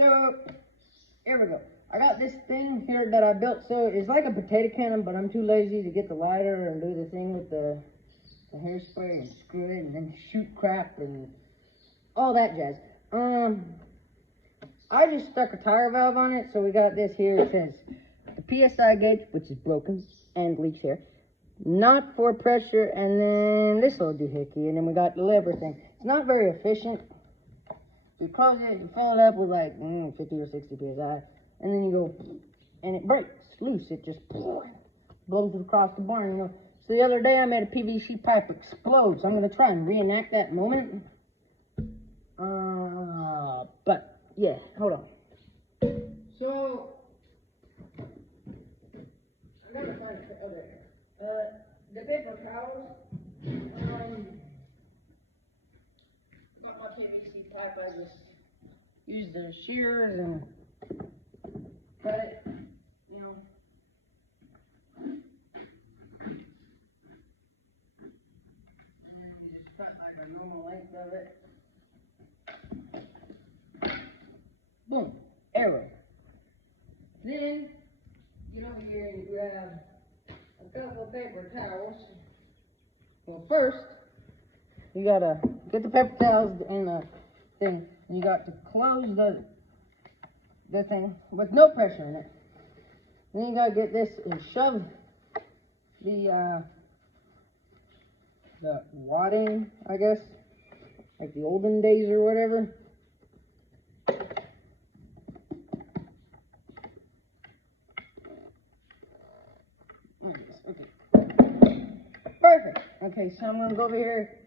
So, here we go. I got this thing here that I built. So, it's like a potato cannon, but I'm too lazy to get the lighter and do the thing with the hairspray and screw it and then shoot crap and all that jazz. I just stuck a tire valve on it. So, we got this here. It says the PSI gauge, which is broken and leaks here. Not for pressure, and then this little doohickey, and then we got the lever thing. It's not very efficient. You close it, you fill it up with like 50 or 60 psi, and then you go, and it breaks loose. It just blows across the barn, you know. So the other day I made a PVC pipe explode, so I'm gonna try and reenact that moment. But yeah, hold on. So I'm gonna find it. Okay. The paper towels. Got my PVC pipe. I just use the shears and cut it, you know. And you just cut like a normal length of it. Boom, arrow. Then get over here and grab a couple of paper towels. Well, first, you gotta get the paper towels in the thing. You got to close the thing with no pressure in it. Then you gotta get this and shove the wadding, I guess, like the olden days or whatever. Okay. Perfect. Okay, so I'm gonna go over here